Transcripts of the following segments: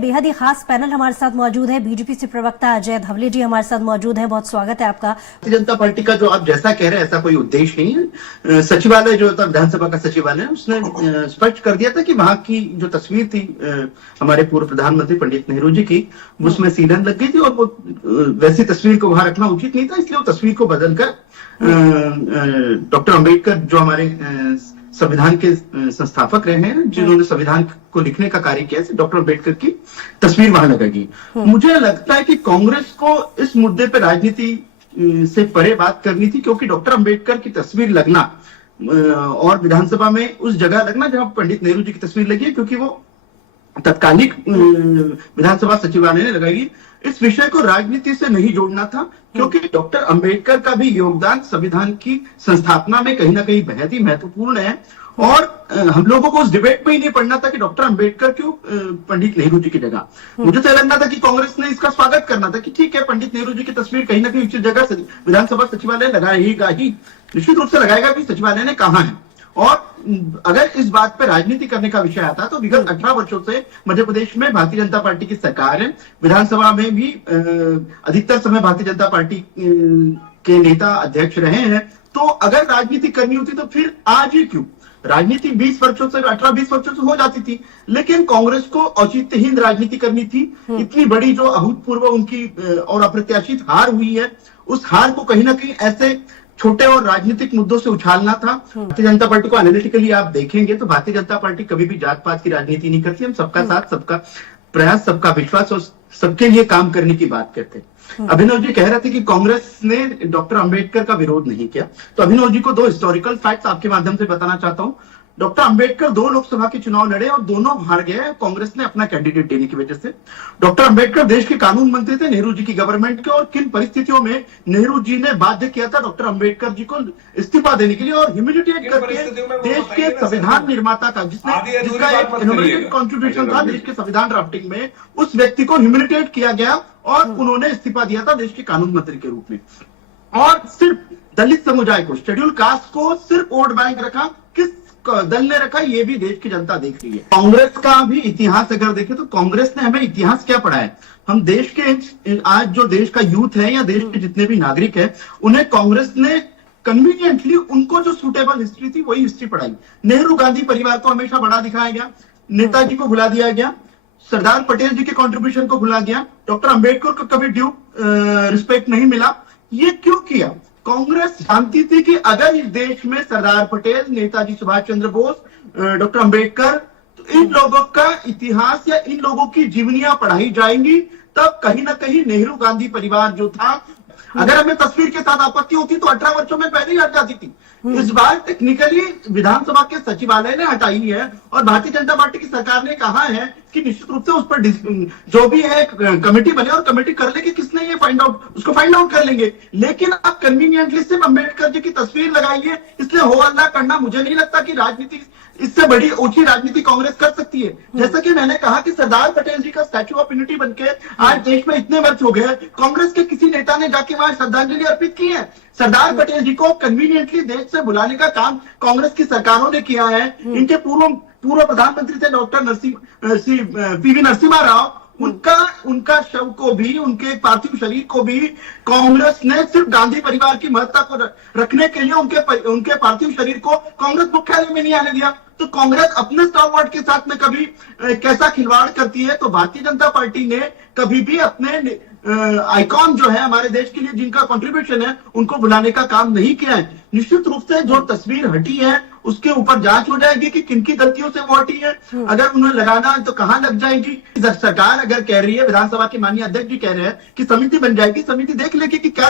बेहद ही खास पैनल हमारे साथ मौजूद है। बीजेपी से प्रवक्ता अजय धवले जी हमारे साथ मौजूद हैं। बहुत स्वागत है आपका। भारतीय जनता पार्टी का जो आप जैसा कह रहे हैं ऐसा कोई उद्देश्य नहीं है। सचिवालय जो था विधानसभा का सचिवालय उसने स्पष्ट कर दिया था कि वहां की जो तस्वीर थी हमारे पूर्व प्रधानमंत्री पंडित नेहरू जी की उसमें सीलन लग गई थी और वो वैसी तस्वीर को वहां रखना उचित नहीं था, इसलिए वो तस्वीर को बदलकर डॉक्टर अम्बेडकर जो हमारे संविधान के संस्थापक रहे हैं, जिन्होंने संविधान को लिखने का कार्य किया, डॉक्टर अम्बेडकर की तस्वीर वहां लगेगी। मुझे लगता है कि कांग्रेस को इस मुद्दे पर राजनीति से परे बात करनी थी, क्योंकि डॉक्टर अम्बेडकर की तस्वीर लगना और विधानसभा में उस जगह लगना जहां पंडित नेहरू जी की तस्वीर लगी है, क्योंकि वो तत्कालिक विधानसभा सचिवालय ने लगाई, इस विषय को राजनीति से नहीं जोड़ना था, क्योंकि डॉक्टर अंबेडकर का भी योगदान संविधान की संस्थापना में कहीं ना कहीं बेहद ही महत्वपूर्ण है। और हम लोगों को उस डिबेट में ही नहीं पढ़ना था कि डॉक्टर अंबेडकर क्यों पंडित नेहरू जी की जगह। मुझे तो लगना था कि कांग्रेस ने इसका स्वागत करना था कि ठीक है, पंडित नेहरू जी की तस्वीर कहीं ना कहीं उचित जगह विधानसभा सचिवालय लगाएगा ही, निश्चित रूप से लगाएगा कि सचिवालय ने कहा है। और अगर इस बात पर राजनीति करने का विषय आता तो विगत 18 वर्षों से मध्य प्रदेश में भारतीय जनता पार्टी की सरकार है, विधानसभा में भी अधिकतर समय भारतीय जनता पार्टी के नेता अध्यक्ष रहे हैं। तो अगर राजनीति करनी होती तो फिर आज ही क्यों? राजनीति 20 वर्षों से 18-20 वर्षों से हो जाती थी, लेकिन कांग्रेस को औचित्यहीन राजनीति करनी थी। इतनी बड़ी जो अभूतपूर्व उनकी और अप्रत्याशित हार हुई है, उस हार को कहीं ना कहीं ऐसे छोटे और राजनीतिक मुद्दों से उछालना था। भारतीय जनता पार्टी को एनालिटिकली आप देखेंगे तो भारतीय जनता पार्टी कभी भी जात पात की राजनीति नहीं करती। हम सबका साथ, सबका प्रयास, सबका विश्वास और सबके लिए काम करने की बात करते हैं। अभिनव जी कह रहे थे कि कांग्रेस ने डॉक्टर अंबेडकर का विरोध नहीं किया, तो अभिनव जी को दो हिस्टोरिकल फैक्ट्स आपके माध्यम से बताना चाहता हूं। डॉक्टर अंबेडकर 2 लोकसभा के चुनाव लड़े और दोनों हार गए कांग्रेस ने अपना कैंडिडेट देने की वजह से। डॉक्टर अंबेडकर देश के कानून मंत्री थे नेहरू जी की गवर्नमेंट के, और किन परिस्थितियों में नेहरू जी ने बाध्य किया था डॉक्टर अंबेडकर जी को इस्तीफा देने के लिए और ह्यूमिलिएट करके देश के संविधान निर्माता का जिसका एक इनोवेटिव कॉन्ट्रीब्यूशन था देश के संविधान ड्राफ्टिंग में, उस व्यक्ति को ह्यूमिलिएट किया गया और उन्होंने इस्तीफा दिया था देश के कानून मंत्री के रूप में। और सिर्फ दलित समुदाय को, शेड्यूल कास्ट को सिर्फ वोट बैंक रखा, किस दल ने रखा, ये भी देश की जनता देख रही है। कांग्रेस का भी इतिहास अगर देखें तो कांग्रेस ने हमें इतिहास क्या पढ़ा है? हम देश के आज जो देश का यूथ है या देश के जितने भी नागरिक हैं, उन्हें कांग्रेस ने कन्वीनियंटली उनको जो सुटेबल हिस्ट्री थी वही हिस्ट्री पढ़ाई। नेहरू गांधी परिवार को हमेशा बड़ा दिखाया गया, नेताजी को भुला दिया गया, सरदार पटेल जी के कंट्रीब्यूशन को भुला गया, डॉक्टर अंबेडकर को कभी ड्यू रिस्पेक्ट नहीं मिला। ये क्यों किया? कांग्रेस जानती थी कि अगर इस देश में सरदार पटेल, नेताजी सुभाष चंद्र बोस, डॉक्टर अंबेडकर, तो इन लोगों का इतिहास या इन लोगों की जीवनियां पढ़ाई जाएंगी, तब कहीं ना कहीं नेहरू गांधी परिवार जो था, अगर हमें तस्वीर के साथ आपत्ति होती तो 18 वर्षों में पहले ही हट जाती थी। इस बार टेक्निकली विधानसभा के सचिवालय ने हटाई है और भारतीय जनता पार्टी की सरकार ने कहा है कि निश्चित रूप से उस पर जो भी है कमेटी बने और कमेटी कर लेगी किसने ये उसको फाइंड आउट कर लेंगे। लेकिन अब कन्वीनियंटली सिर्फ अंबेडकर जी की तस्वीर लगाई है, इसलिए हो हल्ला करना मुझे नहीं लगता कि राजनीति इससे बड़ी ऊंची राजनीति कांग्रेस कर सकती है। जैसा कि मैंने कहा कि सरदार पटेल जी का स्टैच्यू ऑफ यूनिटी बनके आज देश में इतने वर्ष हो गए, कांग्रेस के किसी नेता ने जाके वहां श्रद्धांजलि अर्पित की है? सरदार पटेल जी को कन्वीनियंटली देश से बुलाने का काम कांग्रेस की सरकारों ने किया है। इनके पूर्व प्रधानमंत्री थे डॉक्टर पीवी नरसिम्हा राव, उनका शव को भी, उनके पार्थिव शरीर को भी कांग्रेस ने सिर्फ गांधी परिवार की महत्ता को रखने के लिए उनके पार्थिव शरीर को कांग्रेस मुख्यालय में नहीं आने दिया। तो कांग्रेस अपने स्टॉलवर्ड के साथ में कभी कैसा खिलवाड़ करती है? तो भारतीय जनता पार्टी ने कभी भी अपने आइकॉन जो है हमारे देश के लिए जिनका कंट्रीब्यूशन है उनको बुलाने का काम नहीं किया है। निश्चित रूप से जो तस्वीर हटी है उसके ऊपर जांच हो जाएगी कि किनकी गलतियों से वो हटी है। अगर उन्हें लगाना है तो कहां लग जाएगी। सरकार अगर कह रही है, विधानसभा के माननीय अध्यक्ष जी कह रहे हैं कि समिति बन जाएगी, समिति देख लेगी कि क्या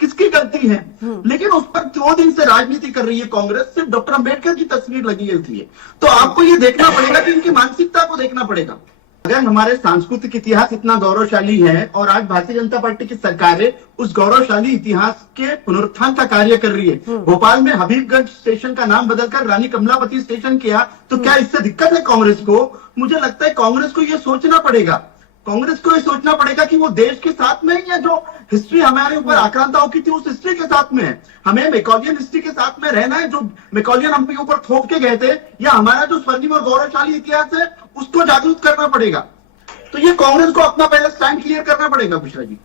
किसकी गलती है। लेकिन उस पर 2 दिन से राजनीति कर रही है कांग्रेस, सिर्फ डॉक्टर अंबेडकर की तस्वीर लगी है। तो आपको ये देखना पड़ेगा कि इनकी मानसिकता को देखना पड़ेगा। अगर हमारे सांस्कृतिक इतिहास इतना गौरवशाली है और आज भारतीय जनता पार्टी की सरकारें उस गौरवशाली इतिहास के पुनरुत्थान का कार्य कर रही है, भोपाल में हबीबगंज स्टेशन का नाम बदलकर रानी कमलापति स्टेशन किया, तो क्या इससे दिक्कत है कांग्रेस को? मुझे लगता है कांग्रेस को यह सोचना पड़ेगा। कांग्रेस को ये सोचना पड़ेगा कि वो देश के साथ में या जो हिस्ट्री हमारे ऊपर आक्रांताओं की थी उस हिस्ट्री के साथ में है। हमें मैकॉलियन हिस्ट्री के साथ में रहना है, जो मैकॉलियन हम पे ऊपर थोप के गए थे, या हमारा जो स्वर्णिम और गौरवशाली इतिहास है उसको जागरूक करना पड़ेगा। तो ये कांग्रेस को अपना पहले स्टैंड क्लियर करना पड़ेगा मिश्रा जी।